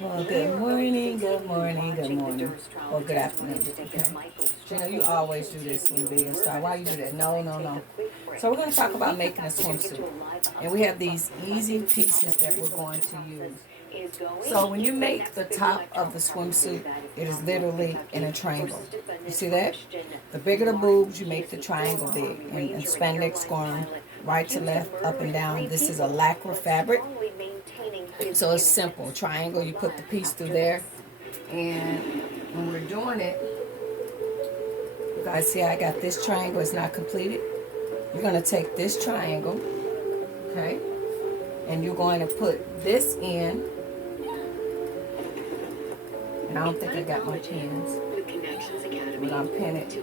Well, good morning, good morning, good morning. Or good afternoon. Okay. Gina, you always do this when videos start. Why you do that? No, no, no. So we're going to talk about making a swimsuit. And we have these easy pieces that we're going to use. So when you make the top of the swimsuit, it is literally in a triangle. You see that? The bigger the boobs, you make the triangle big. And spandex going right to left, up and down. This is a lacquer fabric. So it's simple. Triangle, you put the piece through there. And when we're doing it, you guys see I got this triangle. It's not completed. You're going to take this triangle, okay? And you're going to put this in. And I don't think I got my pins. We're going to pin it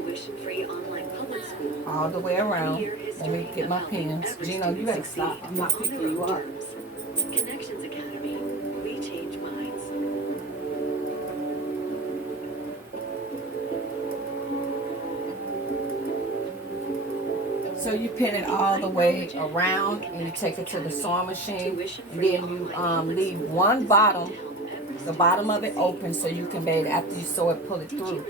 all the way around. Let me get my pins. Gino, you better stop. I'm not picking you up. Connections Academy. We change minds. So you pin it all the way around and you take it to the sewing machine. And then you leave one bottom, the bottom of it open so you can bathe after you sew it, pull it through.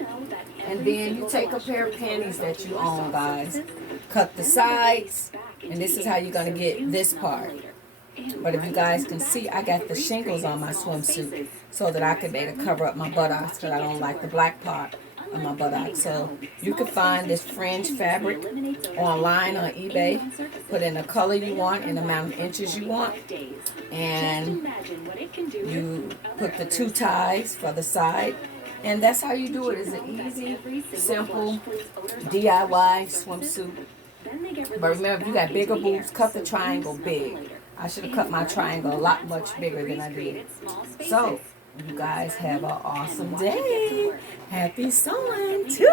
And then you take a pair of panties that you own, guys. Cut the sides, and this is how you're going to get this part. But if you guys can see, I got the shingles on my swimsuit so that I can be able to cover up my buttocks because I don't like the black part on my buttocks. So you can find this fringe fabric online on eBay. Put in the color you want and the amount of inches you want. And you put the two ties for the side. And that's how you do it. It's an easy, simple DIY swimsuit. But remember, if you got bigger boobs, cut the triangle big. I should have cut my triangle a lot much bigger than I did. So, you guys have an awesome day. Happy sewing. Toodles.